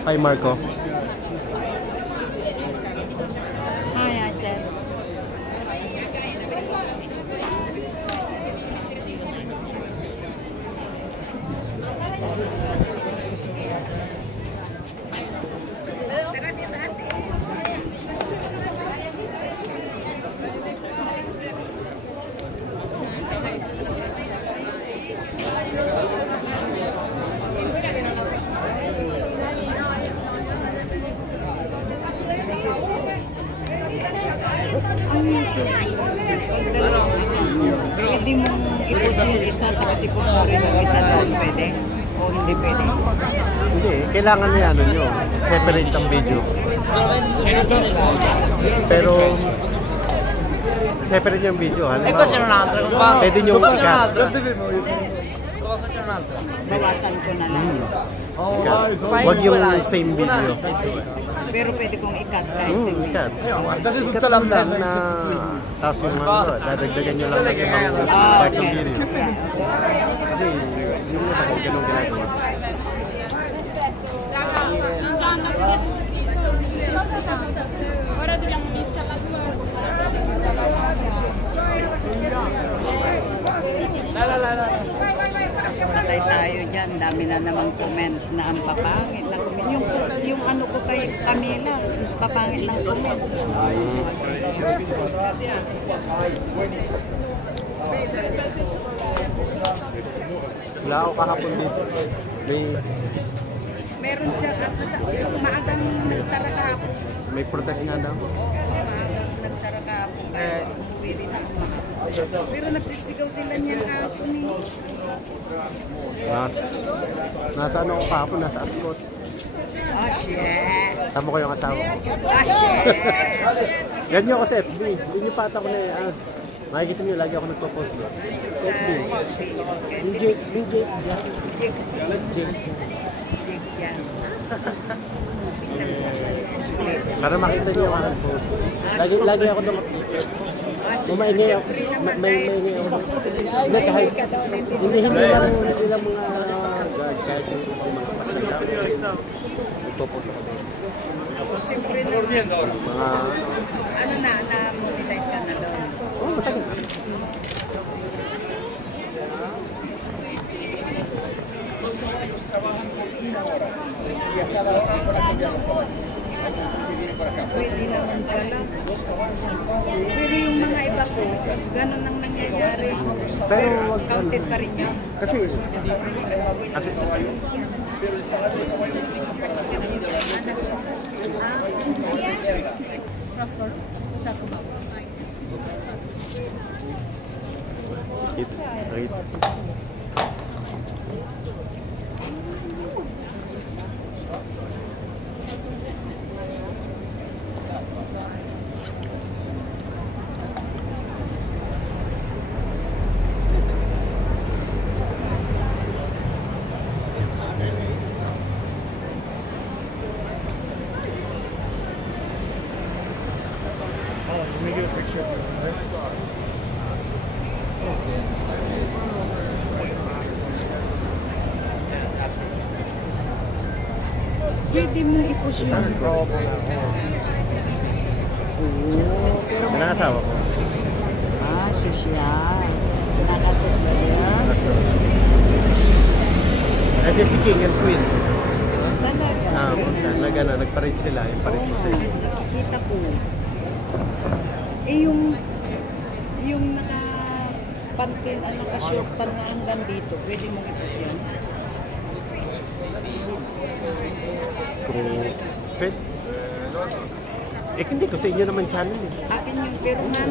Hi, Marco. Hi, I said. Pwede mong i-post yung isa tapos i-post mo rin yung isa doon, pwede? O hindi pwede? Hindi, kailangan niya ano nyo, separate ang video. Pero separate yung video, halimbawa. Pwede nyo i-cut. Bawasan ko na lang. Huwag yung same video. Pero pwede kong i-cut kahit sige. I-cut. I-cut lang na tapos yung ano, dadagdagan nyo lang ng ibang part ng video. Kasi yung mga kung ganun ginagawa. Patay tayo dyan. Dami na namang comment na ang papangit na comment. Yung ano ko kay Camila, papangit ng comment. Wala ako kahapon dito. Meron siya maagang nagsara kahapon. May protest nga daw. Maagang nagsara kahapon. Kaya umuwi rin ako. Pero nagsisigaw sila niyan kahapon eh. Nasa ano ako kahapon, nasa Ascot. Oh shit! Tama ko yung asawa. Oh shit! Yan nyo ako sa FB. Hindi nyo pata ko na makikita nyo, lagi ako nagpo-post doon. Sa FB. BJ yan. Para makita nyo yung aking post. Lagi ako doon makikita. Maingay ako. Maingay ako. Hindi kahit hindi lang sila mga kahit yung mga pasyaga. Nagpo-post ako doon. Mga ano na-monetize ka na doon? Oo, matagal na. Pwede naman pala. Pero yung mga iba ko, ganun ang nangyayari. Pero counted pa rin yan. Kasi Right. Let me get a picture of you. Pwede mong i-push yun. Nangasawa ko. Social. Nakasot na yan. Ito si King and Queen. Talaga? Talaga na. Nagparade sila. Yung parade mo sa inyo. Nakikita ko. Eh yung nakapantin, nakashort pa na hanggang dito, pwede mong i-push yan? Pwede. Eh, hindi ko sa inyo naman channel eh. Akin yun, pero nga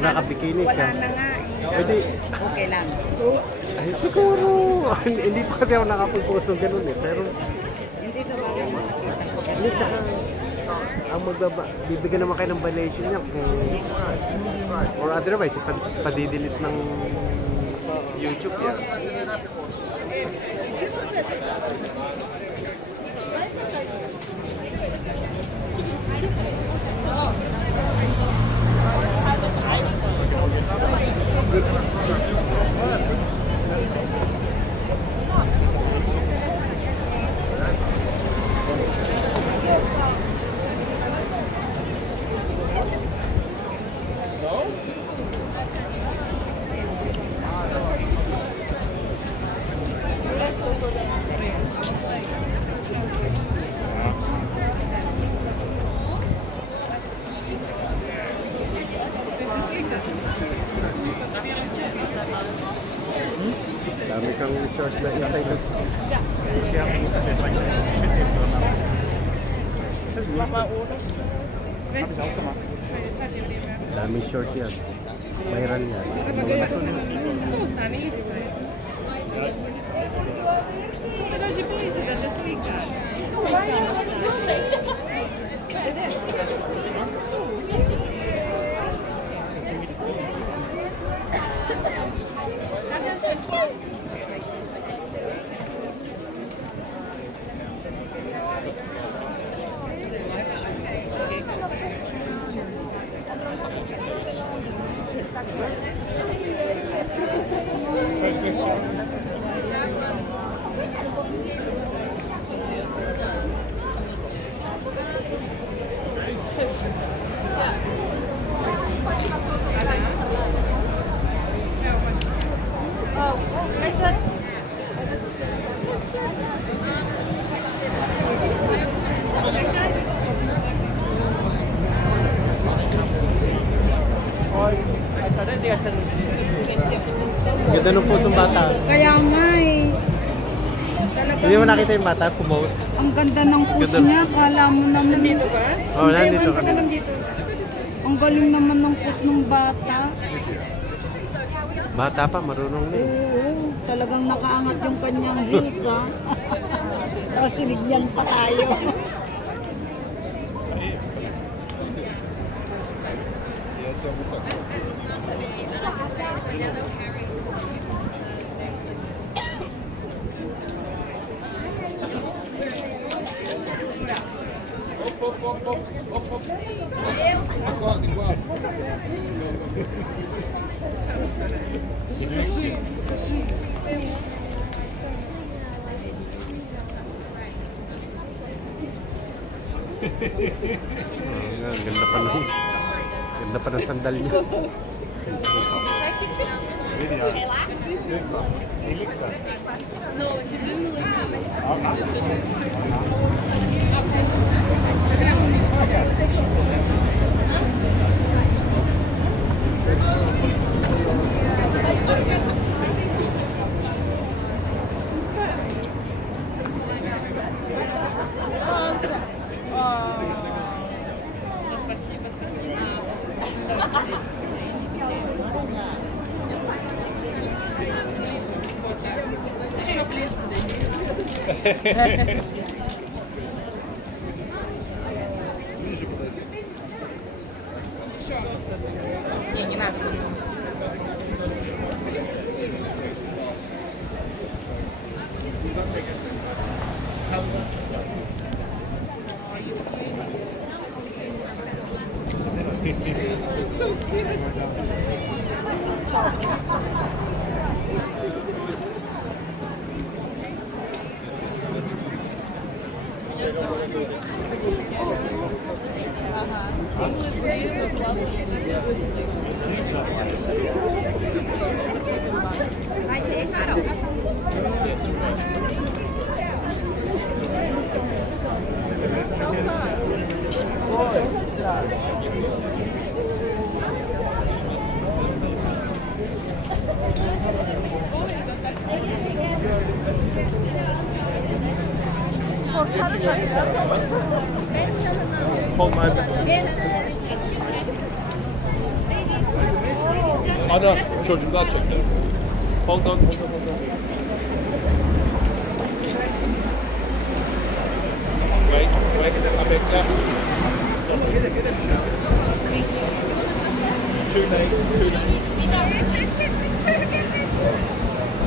Nakabikini wala ka. na nga eh. Pwede. Okay lang. Ay, siguro. Hindi pa kasi ako nakapag-post ng ganun eh. Pero, Hindi sa bagay mo nakita ko. hindi, tsaka, ang bibigyan naman kayo ng violation niya kung, or otherwise, padidelete ng YouTube yan. Dami kang shorts na inside ng daming short yan. Viral yan. Ganda ng pusong bata. Kaya nga eh. Talagang, Hindi mo nakita yung bata, pumose. ang ganda ng puso niya. Kala mo naman. Nandito ba? Oo, nandito kami. Ang galing naman ng puso ng bata. Bata pa, marunong na eh. Oo, talagang nakaangat yung kanyang heels ha. Tapos tinigyan pa tayo. Ang ganda pa ng sandal niya. Ana çocuklar çekti. Hold on, hold on, hold on. Wait, avec là. Too late, too late.